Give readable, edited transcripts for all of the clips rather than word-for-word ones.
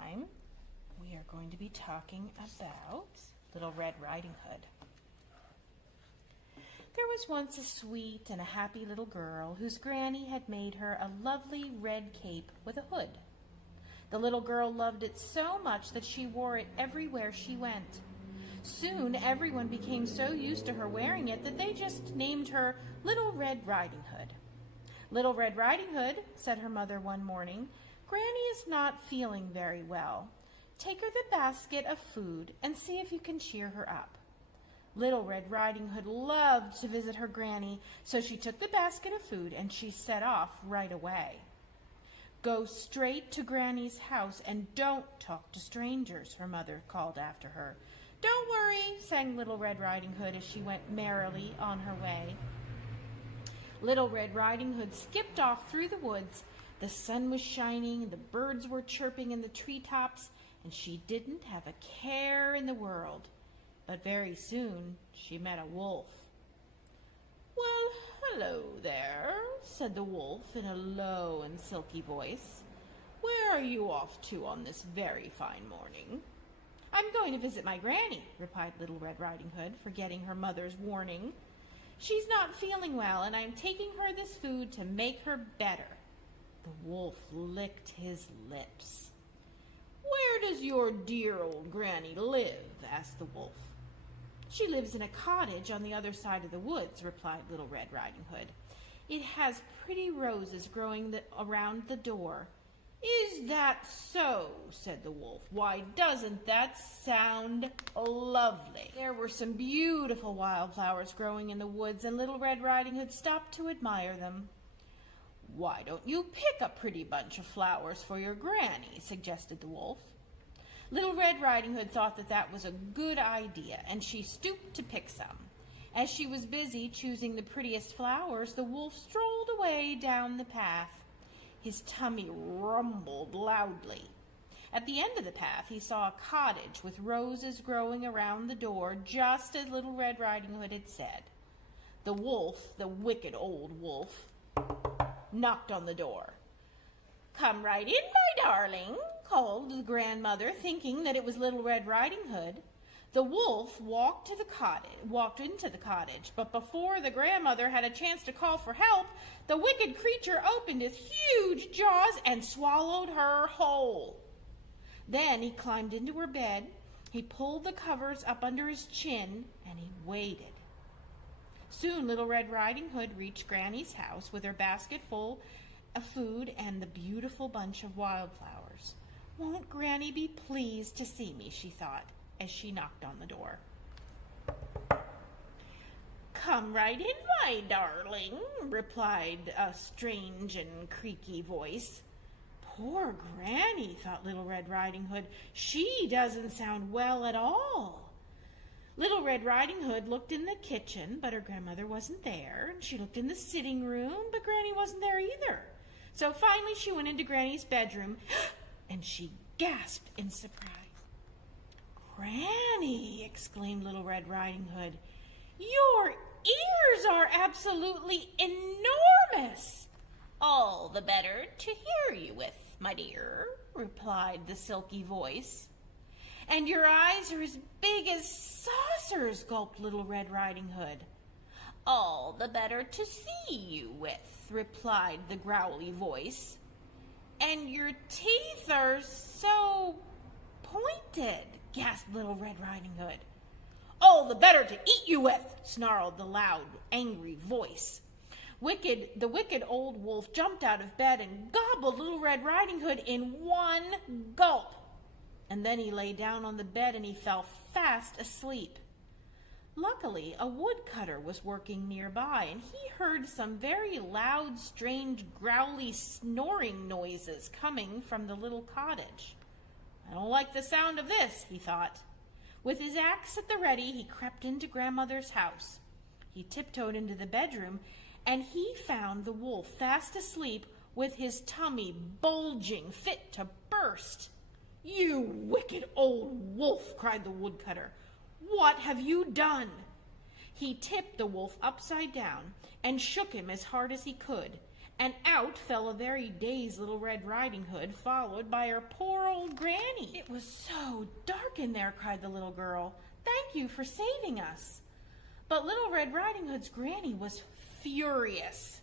time, we are going to be talking about Little Red Riding Hood. There was once a sweet and a happy little girl whose granny had made her a lovely red cape with a hood. The little girl loved it so much that she wore it everywhere she went. Soon everyone became so used to her wearing it that they just named her Little Red Riding Hood. Little Red Riding Hood, said her mother one morning, Granny is not feeling very well. Take her the basket of food and see if you can cheer her up. Little Red Riding Hood loved to visit her granny, so she took the basket of food and she set off right away. Go straight to Granny's house and don't talk to strangers, her mother called after her. Don't worry, sang Little Red Riding Hood as she went merrily on her way. Little Red Riding Hood skipped off through the woods. The sun was shining, the birds were chirping in the treetops, and she didn't have a care in the world. But very soon she met a wolf. Well, hello there, said the wolf in a low and silky voice. Where are you off to on this very fine morning? I'm going to visit my granny, replied Little Red Riding Hood, forgetting her mother's warning. She's not feeling well, and I'm taking her this food to make her better. The wolf licked his lips. Where does your dear old granny live? Asked the wolf. She lives in a cottage on the other side of the woods, replied Little Red Riding Hood. It has pretty roses growing around the door. Is that so? Said the wolf. Why, doesn't that sound lovely? There were some beautiful wildflowers growing in the woods, and Little Red Riding Hood stopped to admire them. Why don't you pick a pretty bunch of flowers for your granny? Suggested the wolf. Little Red Riding Hood thought that was a good idea, and she stooped to pick some. As she was busy choosing the prettiest flowers, the wolf strolled away down the path. His tummy rumbled loudly. At the end of the path, he saw a cottage with roses growing around the door, just as Little Red Riding Hood had said. The wolf, the wicked old wolf, knocked on the door. Come right in, my darling, called the grandmother, thinking that it was Little Red Riding Hood. The wolf walked into the cottage, but before the grandmother had a chance to call for help, the wicked creature opened his huge jaws and swallowed her whole. Then he climbed into her bed, he pulled the covers up under his chin, and he waited. Soon Little Red Riding Hood reached Granny's house with her basket full of food and the beautiful bunch of wildflowers. Won't Granny be pleased to see me, she thought, as she knocked on the door. Come right in, my darling, replied a strange and creaky voice. Poor Granny, thought Little Red Riding Hood. She doesn't sound well at all. Little Red Riding Hood looked in the kitchen, but her grandmother wasn't there. And she looked in the sitting room, but Granny wasn't there either. So finally she went into Granny's bedroom, and she gasped in surprise. Granny, exclaimed Little Red Riding Hood, your ears are absolutely enormous. All the better to hear you with, my dear, replied the silky voice. And your eyes are as big as saucers, gulped Little Red Riding Hood. All the better to see you with, replied the growly voice. And your teeth are so pointed, gasped Little Red Riding Hood. All the better to eat you with, snarled the loud, angry voice. The wicked old wolf jumped out of bed and gobbled Little Red Riding Hood in one gulp. And then he lay down on the bed and he fell fast asleep. Luckily, a woodcutter was working nearby, and he heard some very loud, strange, growly snoring noises coming from the little cottage. I don't like the sound of this, he thought. With his axe at the ready, he crept into Grandmother's house. He tiptoed into the bedroom, and he found the wolf fast asleep with his tummy bulging, fit to burst. You wicked old wolf, cried the woodcutter. What have you done? He tipped the wolf upside down and shook him as hard as he could, and out fell a very dazed Little Red Riding Hood, followed by her poor old granny. "It was so dark in there," cried the little girl. "Thank you for saving us." But Little Red Riding Hood's granny was furious.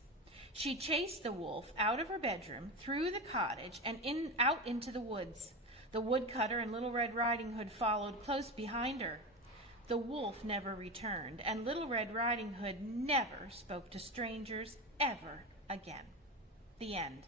She chased the wolf out of her bedroom, through the cottage, and out into the woods. The woodcutter and Little Red Riding Hood followed close behind her. The wolf never returned, and Little Red Riding Hood never spoke to strangers ever again. The end.